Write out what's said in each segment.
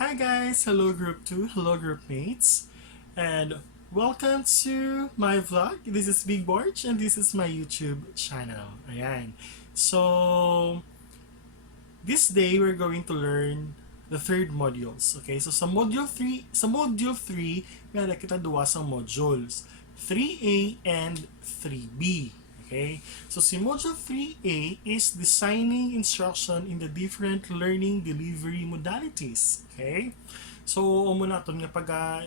Hi guys! Hello Group 2, hello Group Mates, and welcome to my vlog. This is Big Borch and this is my YouTube channel. Ayan. So, this day we're going to learn the third modules. Okay, so sa module 3, meron kita duwa sang modules, 3A and 3B. Okay, so si module 3A is designing instruction in the different learning delivery modalities. Okay, so muna aton nga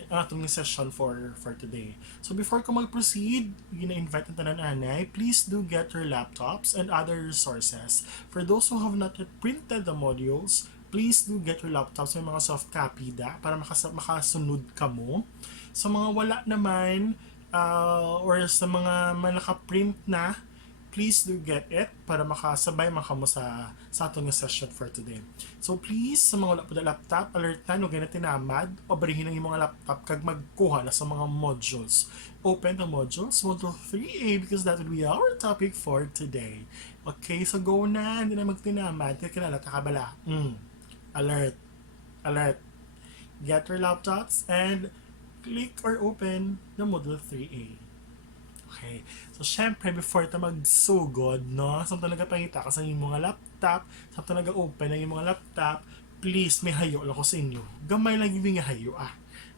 aton nga session for today. So before ko mag-proceed, gina-invite ang tanan anay, please do get your laptops and other resources. For those who have not yet printed the modules, please do get your laptops, may mga soft copy da para makasunod ka mo. Sa mga wala naman, or sa mga naka-print na, please do get it para makasabay mo sa atong session for today. So please, sa mga wala po na laptop, alert na, no ganyan tinamad, o barihin ang mga laptop kag magkuha na sa mga modules. Open the modules, module 3A, because that will be our topic for today. Okay, so go na, hindi na magtinamad, kaya kilala, takabala. Alert, alert. Get your laptops and click or open the module 3A. Okay. So, syempre, before ito magsugod, no? So, talaga pangita ka sa inyong mga laptop, sa talaga open ang inyong mga laptop, please, may hayo lang ko sa inyo. Gamay lang yung hayo,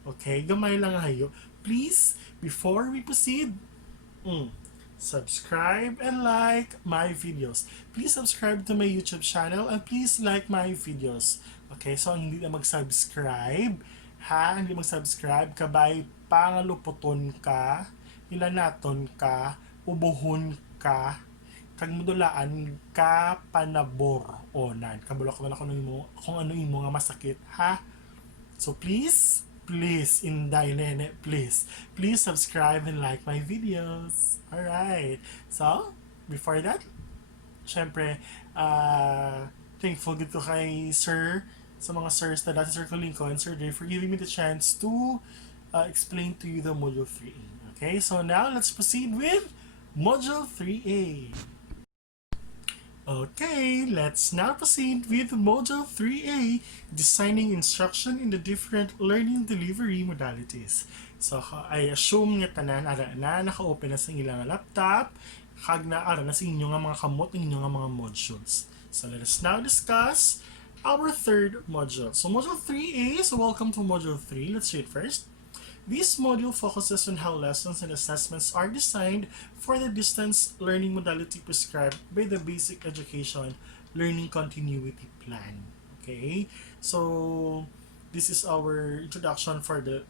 Okay? Gamay lang ang hayo. Please, before we proceed, subscribe and like my videos. Please subscribe to my YouTube channel and please like my videos. Okay? So, ang hindi na mag-subscribe, hindi mag-subscribe, kabay pangaluputon ka, ilanaton ka, ubuhon ka, kag modulaan ka panabor onan. Kabulok man ako kung ano imo nga masakit, ha? So please, inday nene, please subscribe and like my videos. Alright. So, before that, syempre, thankful dito kay Sir, sa mga sirs na dati Sir Colinco and Sir Dave for giving me the chance to explain to you the Module 3A. Okay, so now let's proceed with Module 3A. Okay, let's now proceed with Module 3A, designing instruction in the different learning delivery modalities. So, I assume nga tanan ara na naka-open na sa ilang laptop, kag na ara na sa inyo nga mga kamot ng inyo nga mga modules. So, let us now discuss our third module. So, Module 3A, so welcome to Module 3. Let's read first. This module focuses on how lessons and assessments are designed for the distance learning modality prescribed by the Basic Education Learning Continuity Plan. Okay, so this is our introduction for the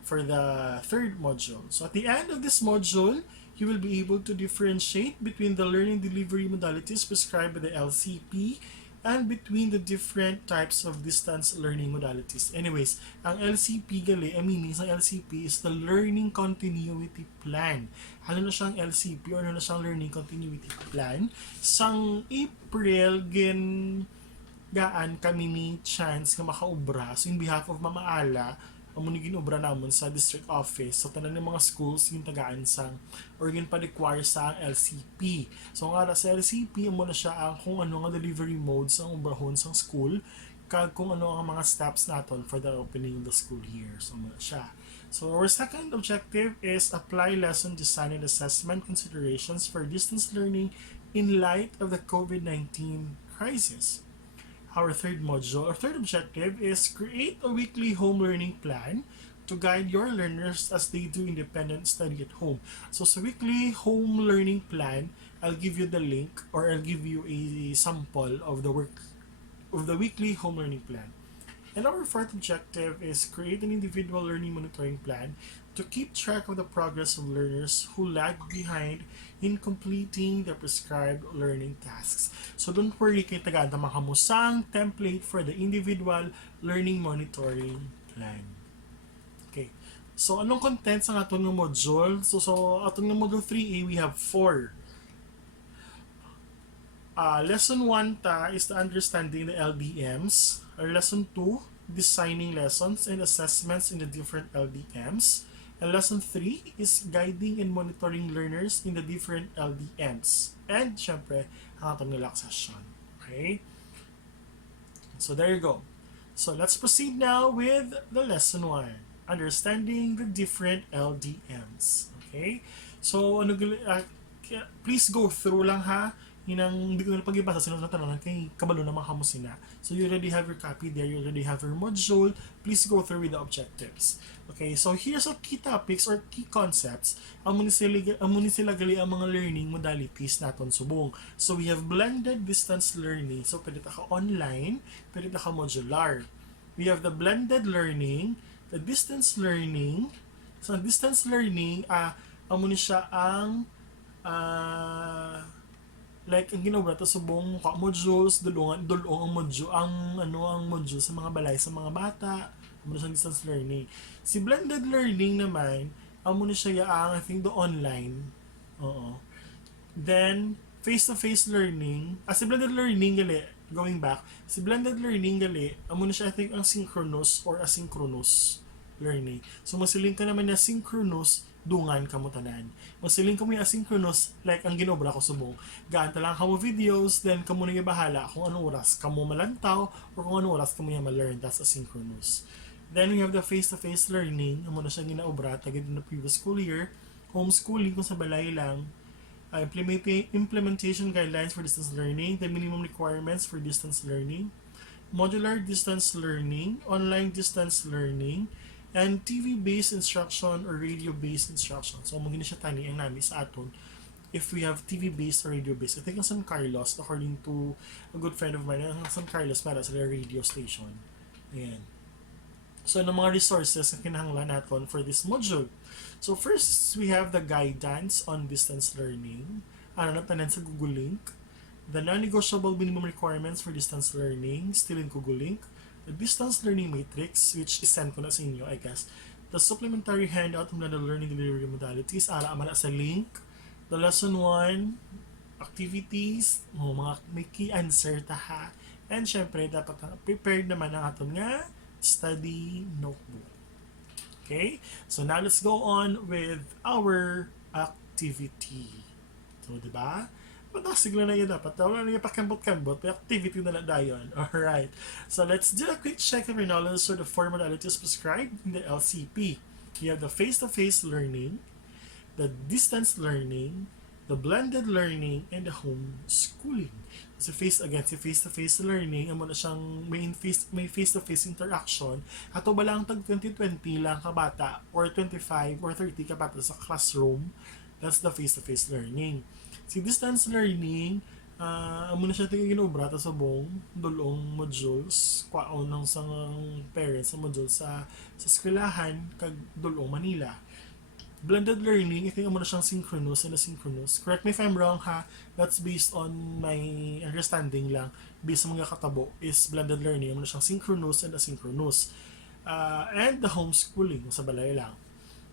third module. So at the end of this module, you will be able to differentiate between the learning delivery modalities prescribed by the LCP and between the different types of distance learning modalities. Anyways, ang LCP gali, meaning sa LCP is the Learning Continuity Plan. Ano na siyang LCP or ano na siyang Learning Continuity Plan? Sang April, gaan kami ni chance nga makaubra. So in behalf of Mama Ala, amo ginobra namon sa district office. So tanan ng mga schools yung tagaan sang or yun pa-require sa LCP. So nga sa LCP mo na siya ang kung ano nga delivery modes ang ubrahon sang school kag kung ano ang mga steps naton for the opening of the school year. So mo na siya. So our second objective is apply lesson design and assessment considerations for distance learning in light of the COVID-19 crisis. Our third objective is create a weekly home learning plan to guide your learners as they do independent study at home. So sa weekly home learning plan, I'll give you the link or I'll give you a sample of the weekly home learning plan. And our fourth objective is create an individual learning monitoring plan to keep track of the progress of learners who lag behind in completing the prescribed learning tasks. So don't worry, kay tagada makamusang template for the individual learning monitoring plan. Okay. So anong contents ang atong module? So atong module 3A we have 4. Lesson 1 is the understanding the LDMs. Lesson 2, designing lessons and assessments in the different LDMs. And lesson 3 is guiding and monitoring learners in the different LDMs. And syempre, ang atong nilak session. Okay? So there you go. So let's proceed now with the lesson 1. Understanding the different LDMs. Okay? So, please go through lang ha. Yun ang hindi ko na pag-ibasa, sinunod na tanong kay kabalo naman kamo sina. So, you already have your copy there, you already have your module. Please go through with the objectives. Okay, so here's some key topics or key concepts ang muna sila gali ang mga learning modalities naton subong. So, we have blended distance learning. So, pwede ta ka online, pwede ta ka modular. We have the blended learning, the distance learning. So, distance learning, amo ni siya ang like ang ginawa to subong modules dulong ang module ang module sa mga balay sa mga bata amo sa distance learning. Si blended learning naman amo ni siya ang I think the online. Oo. Then face to face learning, si blended learning gali going back, si blended learning gali amo ni siya I think ang synchronous or asynchronous learning. So masiling ka naman na synchronous dungan kamo tanan. Masiling kamo yung asynchronous like ang ginobra ko subong. Gaan ta lang kamo videos then kamo na bahala kung anong oras kamo malantaw or kung anong oras kamo ma-learn. That's asynchronous. Then we have the face-to-face learning. Amo na siya ginaobra tagid na previous school year. Homeschooling kung sa balay lang. Implementation guidelines for distance learning, the minimum requirements for distance learning, modular distance learning, online distance learning, and TV-based instruction or radio-based instruction. So, magiging siya tani ang nami sa aton if we have TV-based or radio-based. I think ang San Carlos, according to a good friend of mine, ang San Carlos para sa radio station. Ayan. So, ng mga resources na kinahanglan natin for this module. So, first, we have the guidance on distance learning. Ano na tanan sa Google Link. The non-negotiable minimum requirements for distance learning, still in Google Link. The distance learning matrix, which is sent ko na sa inyo, I guess. The supplementary handout from the learning delivery modalities, ara man sa link. The lesson 1, activities, mga may key answer ta ha. And syempre, dapat prepared naman ang aton nga study notebook. Okay? So now let's go on with our activity. So, di ba? Matasig lang na yun dapat. Wala na yung pakambot-kambot. May activity na lang dayon. Alright. So, let's do a quick check of your knowledge for the 4 modalities prescribed in the LCP. You have the face-to-face learning, the distance learning, the blended learning, and the homeschooling. So, face-to-face learning, amo na siyang may face-to-face interaction. Ato ba lang tag 20-20 lang kabata or 25 or 30 kabata sa classroom. That's the face-to-face learning. Si distance learning, amo na siya tingin ginobra ta sa buong dulong modules, kwaon ng sang parents sa module sa eskwelahan kag dulong Manila. Blended learning, I think amo na siyang synchronous and asynchronous. Correct me if I'm wrong ha, that's based on my understanding lang, based sa mga katabo, is blended learning, amo na siyang synchronous and asynchronous. And the homeschooling, sa balay lang.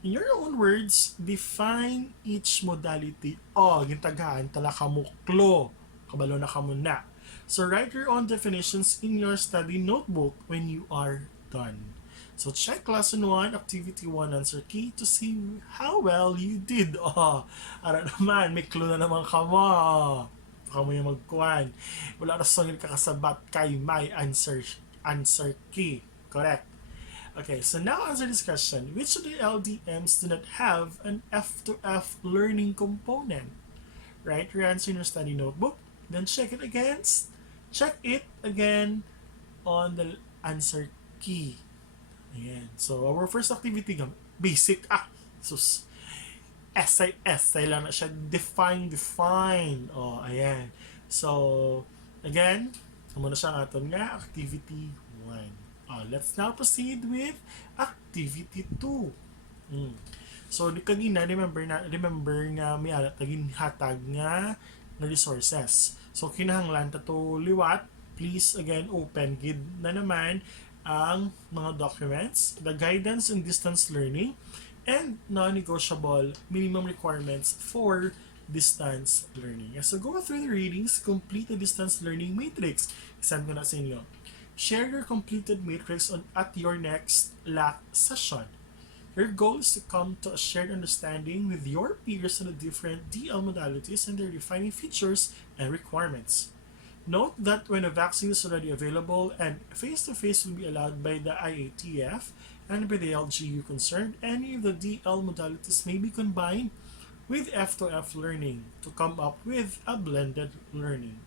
In your own words, define each modality. Gintagahan tala kamuklo. Kabalo na kamo na. So write your own definitions in your study notebook when you are done. So check lesson 1, activity 1 answer key to see how well you did. Ara naman, may clue na naman kamo. Kamo yung magkuhan. Wala na songin kakasabat kay my answer key. Correct. Okay, so now answer this question. Which of the LDMs do not have an F2F learning component? Write your answer in your study notebook, then check it again on the answer key. Ayan. So, our first activity, basic, essay lang na siya, define. Ayan. So, again, muna siya nga ito nga, activity 1. Let's now proceed with activity 2. So, kanina, remember nga may taging hatag nga na resources. So, kinahanglan ta to liwat. Please, again, open gid na naman ang mga documents, the guidance and distance learning, and non-negotiable minimum requirements for distance learning. So, go through the readings, complete the distance learning matrix. Send ko na sa inyo. Share your completed matrix at your next LAC session. Your goal is to come to a shared understanding with your peers on the different DL modalities and their defining features and requirements. Note that when a vaccine is already available and face-to-face will be allowed by the IATF and by the LGU concerned, any of the DL modalities may be combined with F2F learning to come up with a blended learning.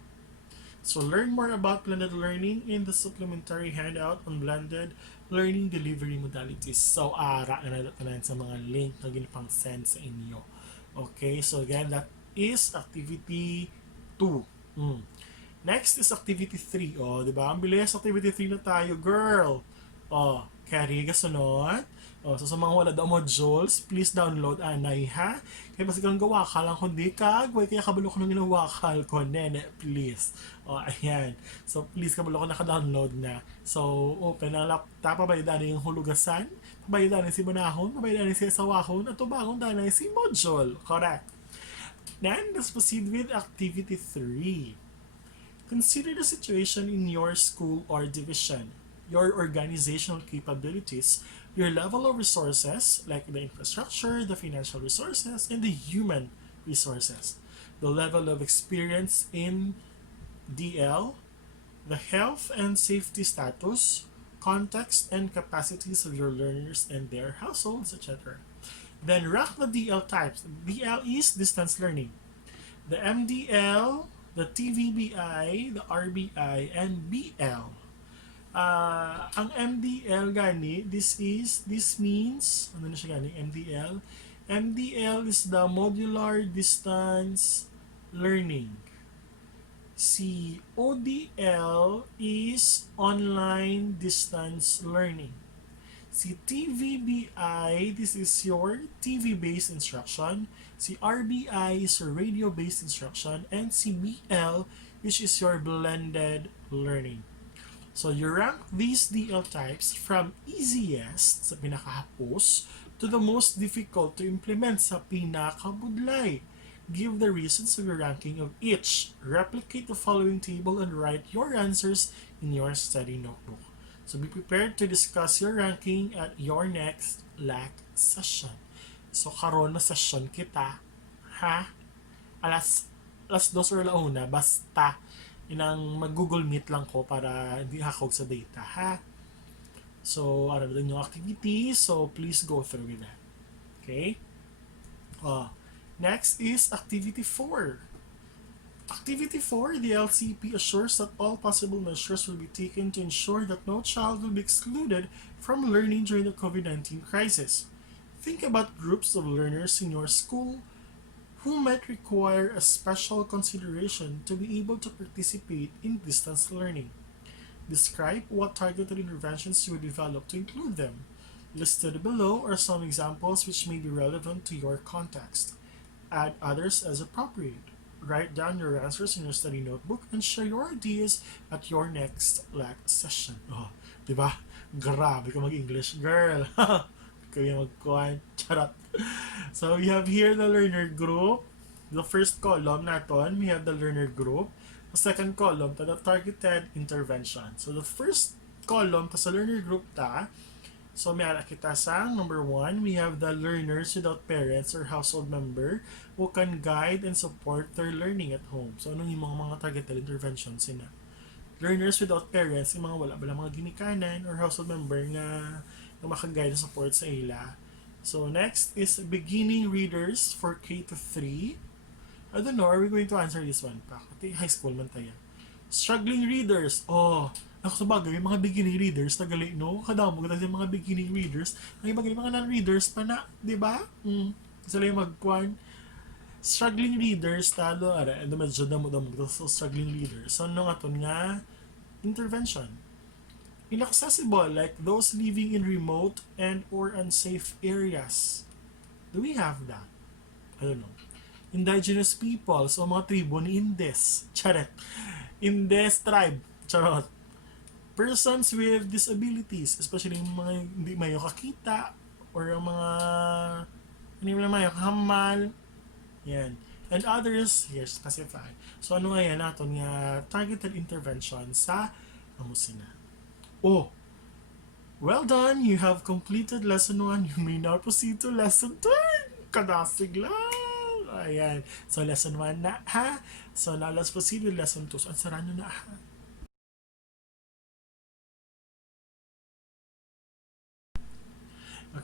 So learn more about blended learning in the supplementary handout on blended learning delivery modalities. So ara na tanan sa mga link na ginapang send sa inyo. Okay, so again, that is activity 2. Next is activity 3. Oh, di ba? Ang bilis, activity 3 na tayo, girl. Oh, carry kasunod. Oh, so sa mga wala daw modules, please download anay ha. Kaya basta kang gawakal lang kundi kagway, kaya kabalo ko nang ginawakal ko, nene, please. Oh, ayan. So please kabalo ko naka-download na. So open ang laptop, pabayadaan yung hulugasan, pabayadaan si manahon, pabayadaan si asawahon, at tubagong danay si module. Correct. Then, let's proceed with activity 3. Consider the situation in your school or division, your organizational capabilities, your level of resources, like the infrastructure, the financial resources, and the human resources, the level of experience in DL, the health and safety status, context and capacities of your learners and their households, etc. Then rank the DL types. DL is distance learning. The MDL, the TVBI, the RBI, and BL. Ang MDL gani, this means, ano na siya gani, MDL? MDL is the modular distance learning. Si ODL is online distance learning. Si TVBI, this is your TV-based instruction. Si RBI is your radio-based instruction. And si BL, which is your blended learning. So you rank these DL types from easiest sa pinakahapos to the most difficult to implement sa pinakabudlay. Give the reasons of your ranking of each. Replicate the following table and write your answers in your study notebook. So be prepared to discuss your ranking at your next LAC session. So karon na session kita, ha? Alas 2 or alauna, basta inang mag-Google Meet lang ko para hindi hakog sa data, ha? So, ano din yung activity, so please go through with that. Okay? Next is activity 4. Activity 4, the LCP assures that all possible measures will be taken to ensure that no child will be excluded from learning during the COVID-19 crisis. Think about groups of learners in your school who might require a special consideration to be able to participate in distance learning. Describe what targeted interventions you would develop to include them. Listed below are some examples which may be relevant to your context. Add others as appropriate. Write down your answers in your study notebook and share your ideas at your next LAC session. Oh, diba? Grabe ka mag-English, girl. Kaya mag-kuhan. Charot. So, we have here the learner group. The first column naton, we have the learner group. The second column, the targeted intervention. So, the first column, sa learner group ta, so may ala kita sa number 1, we have the learners without parents or household member who can guide and support their learning at home. So anong yung mga targeted interventions sina? Learners without parents, yung mga wala ba mga ginikanan or household member nga makaguide and support sa ila. So next is beginning readers for K to 3. I don't know, are we going to answer this one pa? Kasi high school man tayo. Struggling readers. Oh, ako sa bagay, mga beginning readers, tagali, no? Kadamo kasi mga beginning readers. Ang ibang mga non-readers pa na, di ba? Sila yung magkuhan. Struggling readers, talo, ara, medyo damo-damo. So, struggling readers. So, ano nga ito nga? Intervention. Inaccessible, like those living in remote and or unsafe areas. Do we have that? I don't know. Indigenous people, so mga tribo ni Indes. Charet. Indes tribe. Charot. Persons with disabilities, especially yung mga hindi mayo kakita or yung mga hindi mayo kahamal. Yan. And others, here's specified. So ano nga yan natin nga targeted intervention sa amusina. Oh, well done! You have completed lesson 1. You may now proceed to lesson 2. Kadasig lang! Ayan. So, lesson 1 na ha. So, now let's proceed with lesson 2. So, answeran nyo na ha.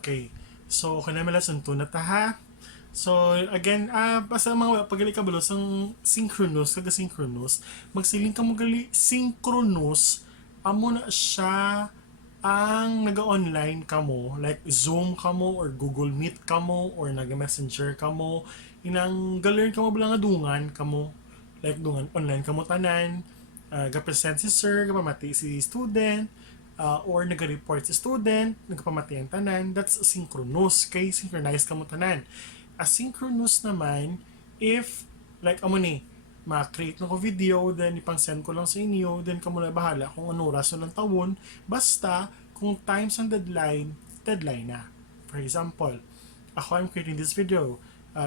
Okay. So, okay naman lesson 2 na ta ha. So, again, basta mga paggali ka balo sang synchronous, kaga synchronous, magsiling ka mo gali synchronous, amo na siya ang naga-online ka mo, like Zoom ka mo, or Google Meet ka mo, or naga-messenger ka mo, inang galerin ka mo bilang adungan ka mo, like dungan, online ka mo tanan, ga-present si sir, gapamati si student, or nag-report si student, nagpamati ang tanan, that's synchronous, kay synchronize ka mo tanan. Asynchronous naman, if, like, amo ni, ma-create na ko video, then ipang-send ko lang sa inyo, then kamo na bahala kung ano oras ng tawon, basta, kung times ang deadline, deadline na. For example, ako I'm creating this video,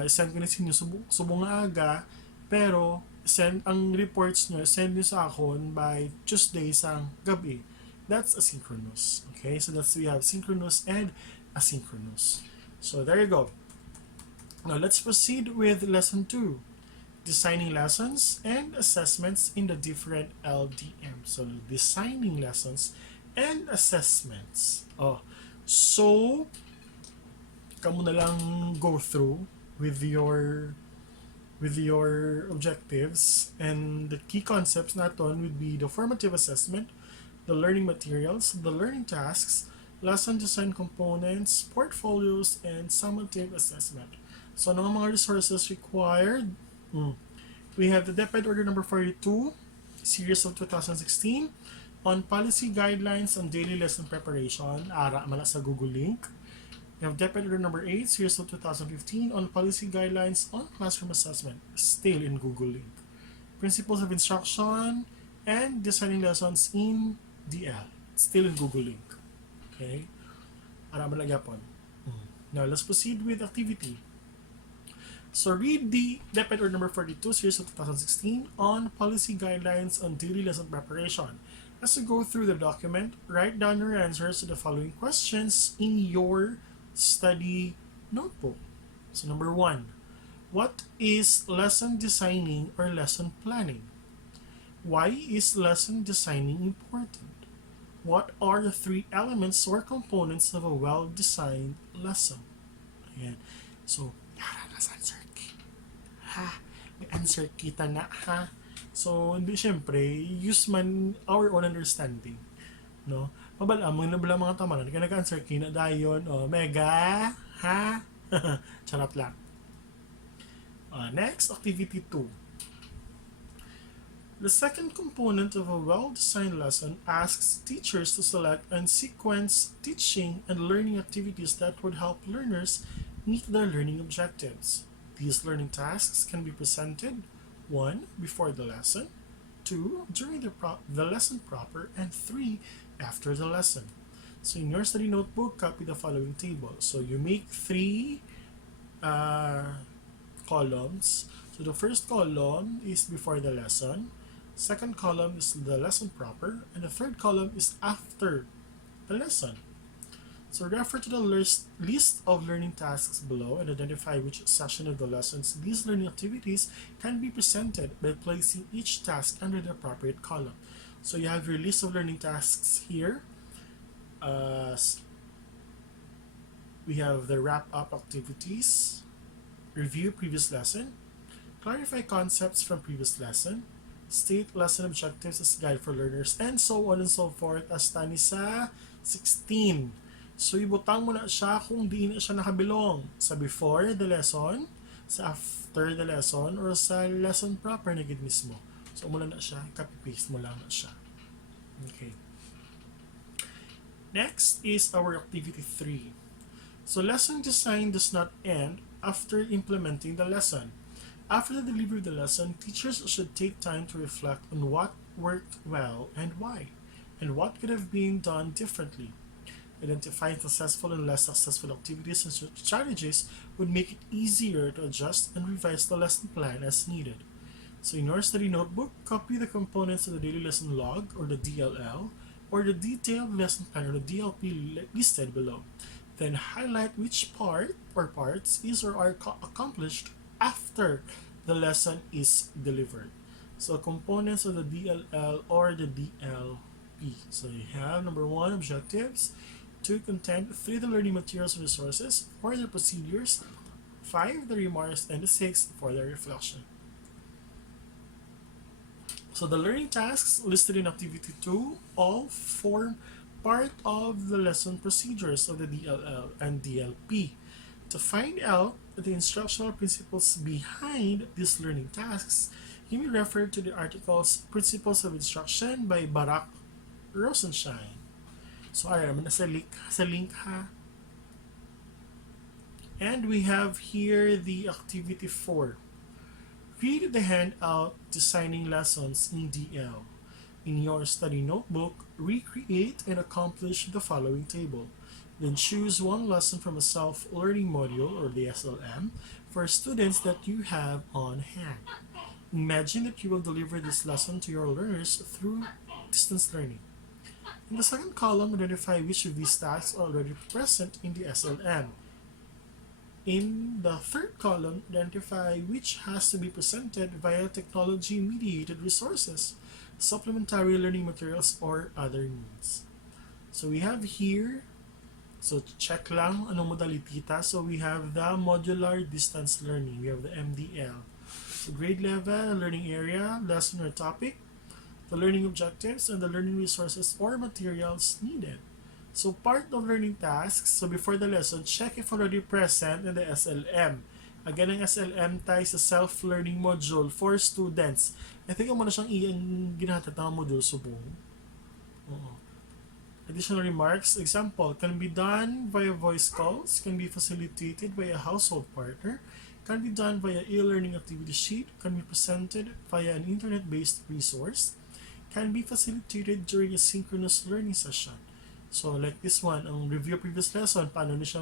send ko na sa inyo subong aga, pero, send ang reports nyo, send nyo sa akon by Tuesday sang gabi. That's asynchronous. Okay, so that's we have synchronous and asynchronous. So there you go. Now let's proceed with lesson 2, designing lessons and assessments in the different LDM. So designing lessons and assessments. So kamo na lang go through with your objectives, and the key concepts naton would be the formative assessment, the learning materials, the learning tasks, lesson design components, portfolios, and summative assessment. So, ano mga resources required? We have the DepEd Order number 42, series of 2016, on policy guidelines on daily lesson preparation, ara man sa Google link. We have DepEd Order number 8, series of 2015, on policy guidelines on classroom assessment, still in Google link. Principles of instruction and designing lessons in DL, still in Google link. Okay? Ara man lang yapon. Now, let's proceed with activity. So read the DepEd Order number 42, series of 2016, on policy guidelines on daily lesson preparation. As you go through the document, write down your answers to the following questions in your study notebook. So number 1, what is lesson designing or lesson planning? Why is lesson designing important? What are the 3 elements or components of a well-designed lesson? Ayan. So, yara na answer key. Ha? May answer kita na ha? So, hindi syempre, use man our own understanding. No? Mabala, mga tamanan, kaya nag-answer key na dayon, mega, ha? Charot lang. Next, activity 2. The second component of a well-designed lesson asks teachers to select and sequence teaching and learning activities that would help learners meet their learning objectives. These learning tasks can be presented 1. Before the lesson, 2. During the lesson proper, and 3. After the lesson. So in your study notebook, copy the following table. So you make 3 columns. So the first column is before the lesson, second column is the lesson proper, and the third column is after the lesson. So refer to the list of learning tasks below and identify which section of the lessons these learning activities can be presented by placing each task under the appropriate column. So you have your list of learning tasks here. We have the wrap-up activities, review previous lesson, clarify concepts from previous lesson, state lesson objectives as guide for learners, and so on and so forth as tani sa 16. So, ibutang mo na siya kung di na siya nakabilong sa before the lesson, sa after the lesson, or sa lesson proper na gid mismo. So, mula na siya, copy-paste mo lang na siya. Okay. Next is our activity 3. So, lesson design does not end after implementing the lesson. After the delivery of the lesson, teachers should take time to reflect on what worked well and why, and what could have been done differently. Identifying successful and less successful activities and strategies would make it easier to adjust and revise the lesson plan as needed. So in your study notebook, copy the components of the daily lesson log, or the DLL, or the detailed lesson plan, or the DLP listed below. Then highlight which part or parts is or are accomplished after the lesson is delivered. So components of the DLL or the DLP. So you have number 1, objectives, 2, content, 3, the learning materials and resources, 4, the procedures, 5, the remarks, and the 6, for the reflection. So the learning tasks listed in activity 2 all form part of the lesson procedures of the DLL and DLP. To find out the instructional principles behind these learning tasks, you may refer to the articles Principles of Instruction by Barack Rosenstein. So ayan, nasa link ha. And we have here the activity 4. Read the handout Designing Lessons in DL. In your study notebook, recreate and accomplish the following table. Then choose one lesson from a self-learning module or the SLM for students that you have on hand. Imagine that you will deliver this lesson to your learners through distance learning. In the second column, identify which of these tasks are already present in the SLM. In the third column, identify which has to be presented via technology-mediated resources, supplementary learning materials, or other means. So we have here, so check lang anong modality ta. So we have the modular distance learning. We have the MDL. So grade level, learning area, lesson or topic, the learning objectives, and the learning resources or materials needed. So part of learning tasks, so before the lesson, check if already present in the SLM. Again, ang SLM tayo sa self-learning module for students. I think mo na siyang ginahatid na module subong. Oo. Additional remarks, example, can be done via voice calls, can be facilitated by a household partner, can be done via e-learning activity sheet, can be presented via an internet-based resource, can be facilitated during a synchronous learning session. So like this one, ang review previous lesson, paano ni siya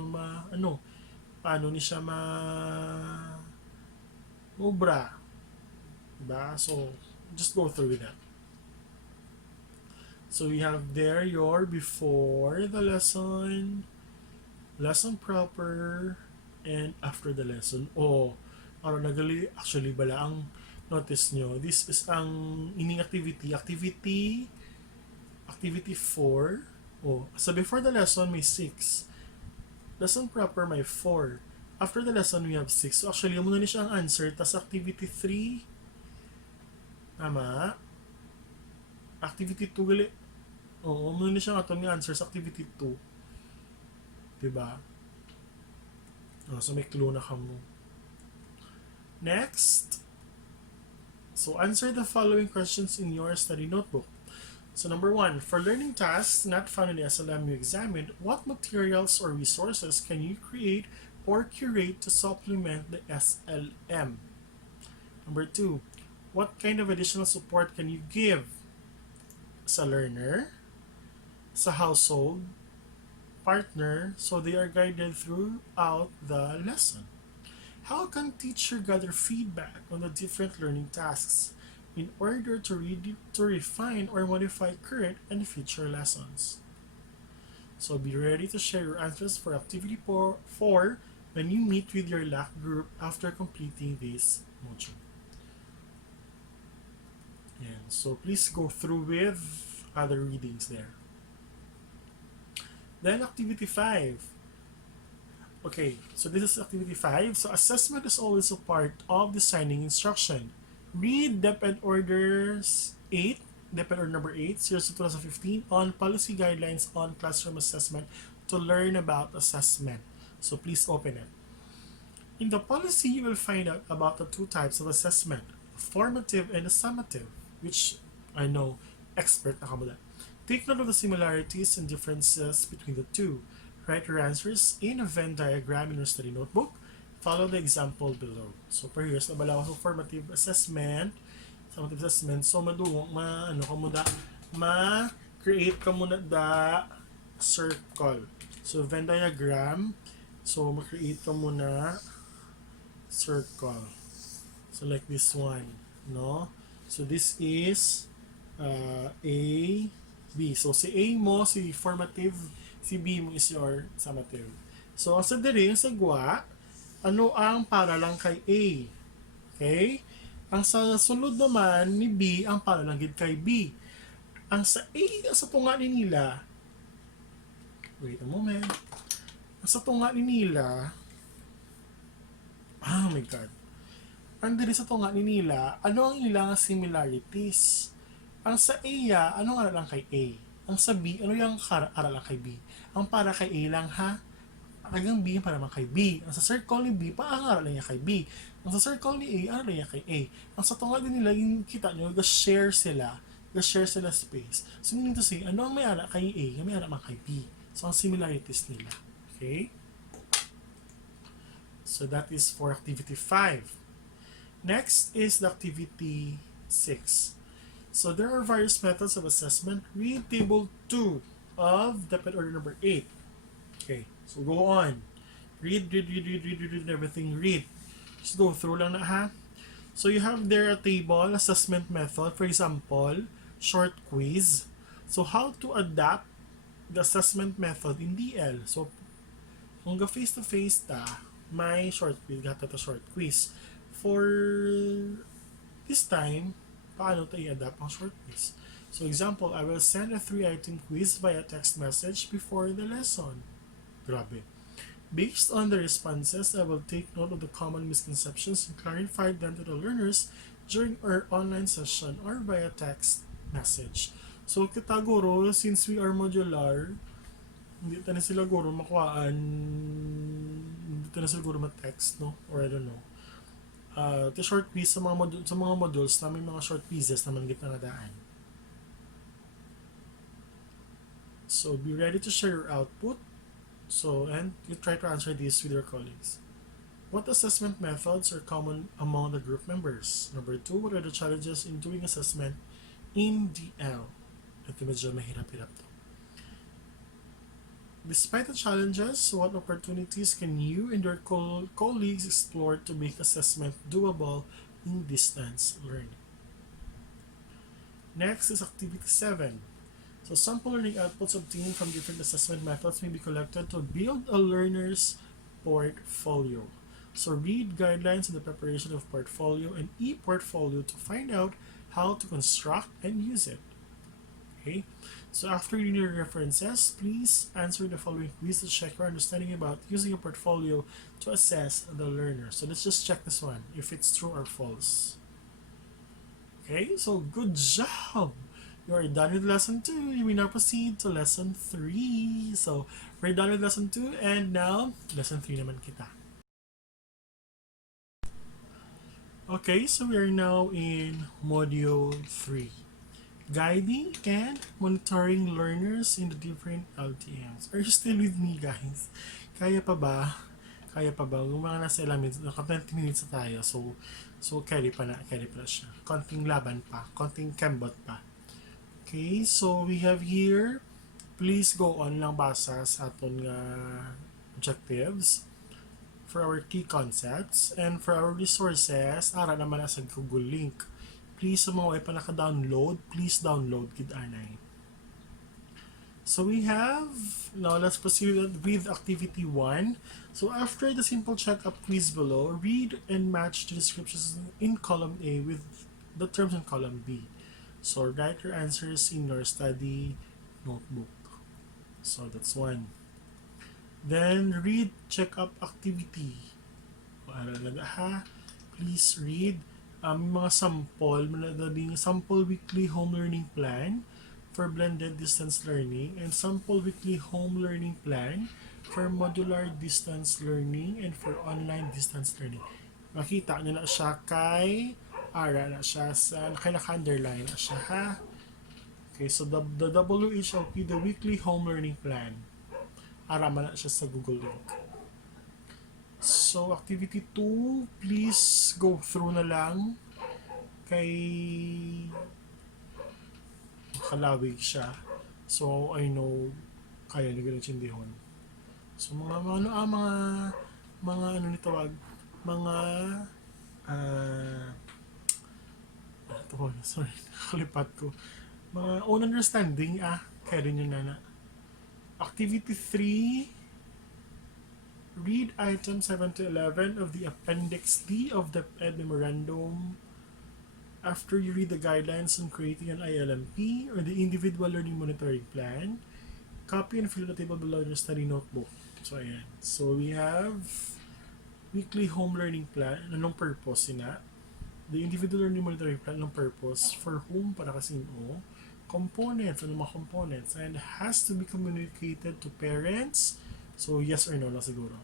obra. Diba? So just go through with that. So we have there your before the lesson, lesson proper, and after the lesson. Nagali actually bala ang notice nyo. This is ang ining activity 4. So before the lesson may 6. Lesson proper may 4. After the lesson we have 6. So actually muna ni siya ang answer. Tas activity 3. Tama. Activity 2 gali. Muna ni siya ang atong answer sa activity 2. Diba? So may clue na kamo. Next. So answer the following questions in your study notebook. So number 1, for learning tasks not found in the SLM you examined, what materials or resources can you create or curate to supplement the SLM? Number 2, what kind of additional support can you give sa learner, sa household, partner, so they are guided throughout the lesson? How can teacher gather feedback on the different learning tasks in order to refine or modify current and future lessons? So be ready to share your answers for activity 4 when you meet with your LAC group after completing this module. And so please go through with other readings there. Then activity 5. Okay, so this is activity 5. So assessment is always a part of designing instruction. Read Depend Orders 8, Depend Order number 8, series of 2015 on policy guidelines on classroom assessment to learn about assessment. So please open it. In the policy, you will find out about the 2 types of assessment, formative and summative, which I know expert na kamo. Take note of the similarities and differences between the 2. Write your answers in a Venn diagram in your study notebook. Follow the example below. So per years, nabala ko sa formative assessment. So madungong ma-create ka muna da circle. So Venn diagram. So ma-create ka muna circle. So like this one, no? So this is A, B. So si A mo, si formative, si B mo is your summative. So sa diri yung sagwa, ano ang para lang kay A. Okay? Ang sa sunod naman ni B, ang para lang gid kay B. Ang sa A, sa tunga ni nila, wait a moment, ang sa tunga ni nila, oh my god, ang diri sa tunga ni nila, ano ang ilang similarities? Ang sa A, ano nga lang kay A? Ang sa B, ano yung ara lang kay B? Ang para kay A lang ha? Hanggang B para naman kay B. Ang sa circle ni B, paangaral lang niya kay B. Ang sa circle ni A, ano lang niya kay A. Ang sa tunga din nila, yung kita nyo, ga-share sila. Ga-share sila space. So, meaning to say, ano ang may ara kay A, may ara man kay B. So, ang similarities nila. Okay? So, that is for activity 5. Next is the activity 6. So, there are various methods of assessment. Read table 2 of depth order number 8. Okay, so go on. Read everything. Read. Just go through lang na ha. So you have there a table, assessment method. For example, short quiz. So how to adapt the assessment method in DL. So kung ga face-to-face ta, may short quiz, gata ta short quiz. For this time, paano ta i-adapt ang short quiz? So example, I will send a 3-item quiz via text message before the lesson. Grabe. Based on the responses, I will take note of the common misconceptions and clarify them to the learners during our online session or via text message. So, kita guro, since we are modular, hindi ta na sila guro makuhaan, hindi ta na sila guro ma-text, no? Or I don't know. The short quiz sa mga modules na may mga short quizzes naman kita nga daan. So, be ready to share your output. So, and you try to answer these with your colleagues. What assessment methods are common among the group members? Number 2, what are the challenges in doing assessment in DL? Ito medyo mahirap-hirap to. Despite the challenges, what opportunities can you and your colleagues explore to make assessment doable in distance learning? Next is activity 7. So sample learning outputs obtained from different assessment methods may be collected to build a learner's portfolio. So read guidelines in the preparation of portfolio and e-portfolio to find out how to construct and use it. Okay, so after reading your references, please answer the following quiz to check your understanding about using a portfolio to assess the learner. So let's just check this one, if it's true or false. Okay, so good job! You are done with lesson 2. You will now proceed to lesson 3. So, we're done with lesson 2 and now, lesson 3 naman kita. Okay, so we are now in module 3. Guiding and monitoring learners in the different LTMs. Are you still with me, guys? Kaya pa ba? Kaya pa ba? Kung mga nasa 11 minutes, naka 20 minutes na tayo. So carry pa na siya. Konting laban pa. Konting kembot pa. Okay, so we have here, please go on lang basa sa aton objectives for our key concepts and for our resources, ara naman sa Google link. Please, sa mga pa naka-download, please download gid anay. So we have, now let's proceed with activity 1. So after the simple checkup quiz below, read and match the descriptions in column A with the terms in column B. So write your answers in your study notebook. So that's 1. Then read check-up activity. Please read mga sample weekly home learning plan for blended distance learning and sample weekly home learning plan for modular distance learning and for online distance learning. Makita nyo na siya kay ara na siya sa naka-underline na siya ha. Okay, so the WHLP, the weekly home learning plan. Ara man na siya sa Google link. So activity 2, please go through na lang kay kalawig siya. So I know kaya ni ganun sindihon. So mga ano nitawag mga sorry, nakalipat ko. Mga own understanding, kaya rin yun na. Activity 3, read items 7 to 11 of the Appendix D of the PED Memorandum. After you read the guidelines on creating an ILMP or the Individual Learning Monitoring Plan, copy and fill the table below in your study notebook. So, ayan. So, we have weekly home learning plan. Anong purpose na? The individual learning monitoring plan, anong purpose? For whom? Para kasino? Components. Ano mga components? And has to be communicated to parents. So, yes or no lang siguro.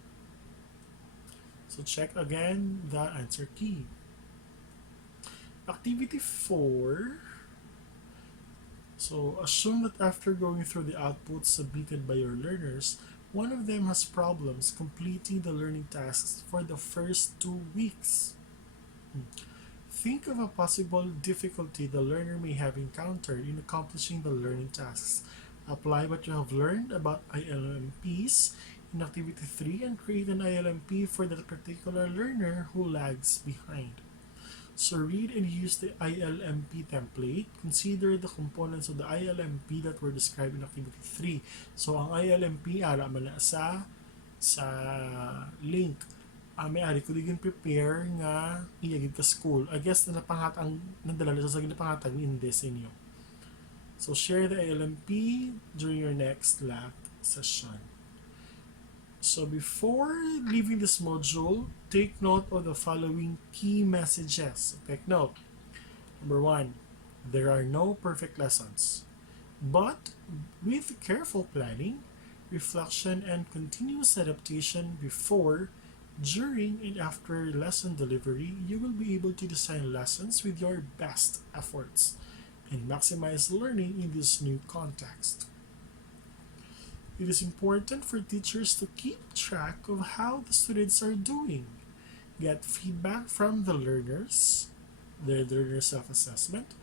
So, check again the answer key. Activity 4. So, assume that after going through the outputs submitted by your learners, one of them has problems completing the learning tasks for the first 2 weeks. Think of a possible difficulty the learner may have encountered in accomplishing the learning tasks. Apply what you have learned about ILMPs in Activity 3 and create an ILMP for that particular learner who lags behind. So read and use the ILMP template. Consider the components of the ILMP that were described in Activity 3. So ang ILMP, ara man na sa link. May ari ko digin prepare nga iyagid ka school. I guess na napangatang nadala sa napangatang in this inyo. So share the ILMP during your next lab session. So before leaving this module, take note of the following key messages. Take note. Number 1, there are no perfect lessons. But with careful planning, reflection, and continuous adaptation before, during, and after lesson delivery, you will be able to design lessons with your best efforts and maximize learning in this new context. It is important for teachers to keep track of how the students are doing, get feedback from the learners, their learner self-assessment,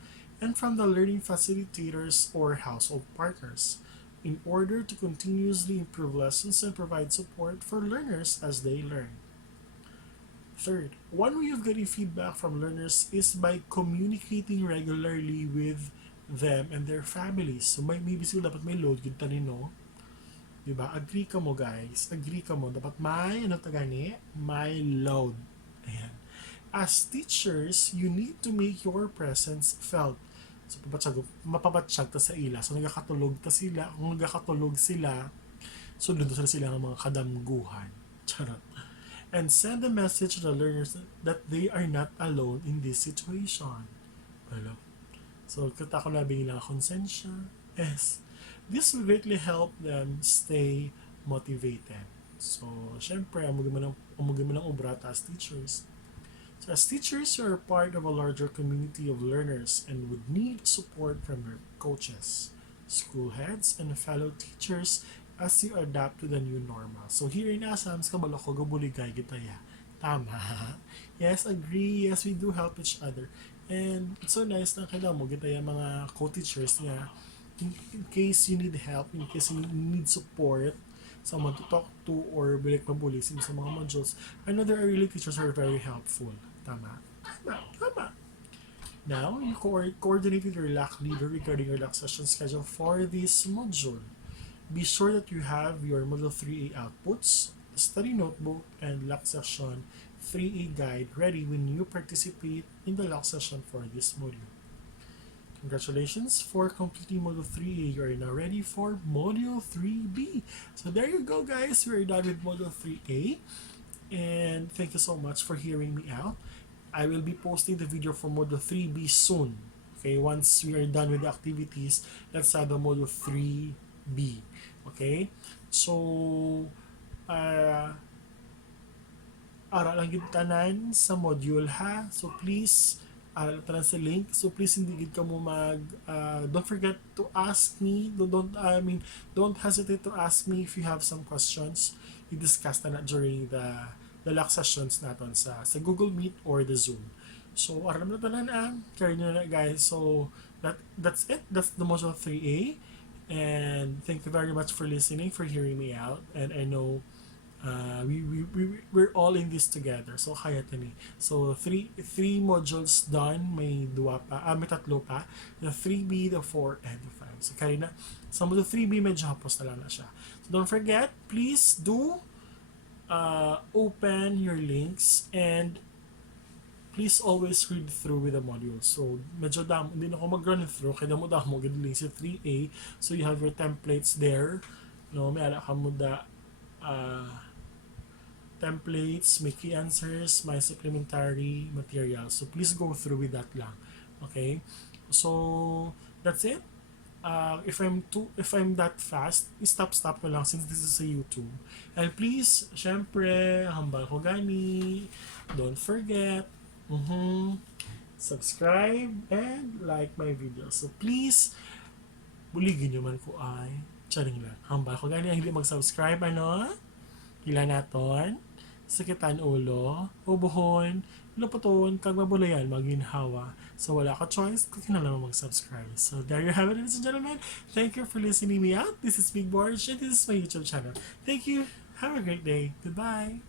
and from the learning facilitators or household partners in order to continuously improve lessons and provide support for learners as they learn. Third, one way of getting feedback from learners is by communicating regularly with them and their families. So maybe sila dapat may load yun tanino. Diba? Agree ka mo guys. Agree ka mo. Dapat may, may load. Ayan. As teachers, you need to make your presence felt. So, mapabatsyag ta sa ila. So, nagkakatulog ta sila. Kung nagkakatulog sila, so, doon sila ng mga kadamguhan. Charot. And send a message to the learners that they are not alone in this situation. Hello? So, kata ko labi nila konsensya. Yes. This will greatly help them stay motivated. So, syempre, amugin mo ng obrata as teachers. So, as teachers, you are part of a larger community of learners and would need support from your coaches, school heads, and fellow teachers as you adapt to the new normal. So, here in Asamhs, kabalo ko, gabuligay gitaya. Tama. Yes, agree. Yes, we do help each other. And it's so nice na kailangan mo gitaya mga co-teachers niya. In case you need help, in case you need support, someone to talk to, or balik mabulisin sa mga modules, I know there are really teachers who are very helpful. Tama. Now, you coordinate with your LAC leader regarding your LAC session schedule for this module. Be sure that you have your Module 3A outputs, study notebook, and LAC session 3A guide ready when you participate in the LAC session for this module. Congratulations for completing Module 3A. You are now ready for Module 3B. So there you go guys, we are done with Module 3A. And thank you so much for hearing me out. I will be posting the video for Module 3B soon. Okay, once we are done with the activities, let's have the Module 3B. Okay, so ara lang yung tanan sa module ha. So please, tanan sa link. So please hindi gid ka mo don't forget to ask me. Don't hesitate to ask me if you have some questions. I-discuss na during the LAC sessions natin sa Google Meet or the Zoom. So aram na tanan carry nyo na guys. So that's it. That's the module 3A. And thank you very much for listening, for hearing me out. And I know we're all in this together. So kaya tani. So three modules done, may tatlo pa. The 3B, the 4, and the 5. So kaya na sa module 3B medyo hapos na lang na siya. So don't forget, please do open your links and please always read through with the module. So, medyo hindi na ako mag-run through, kaya damo gadling sa 3A. So, you have your templates there. No, may ala ka mo da templates, may key answers, may supplementary material. So, please go through with that lang. Okay? So, that's it. If I'm that fast, stop ko lang since this is a YouTube. And please, syempre, hambal ko gani. Don't forget, subscribe and like my video. So please, buligin nyo man ko ay charing lang. Hambal ko gani ang hindi mag-subscribe, ano? Hila naton, sakitan ulo, ubuhon, luputon, kag mabulayan, maginhawa. So wala ka choice, kung na lang mag-subscribe. So there you have it, ladies and gentlemen. Thank you for listening me out. This is Big Borge and this is my YouTube channel. Thank you. Have a great day. Goodbye.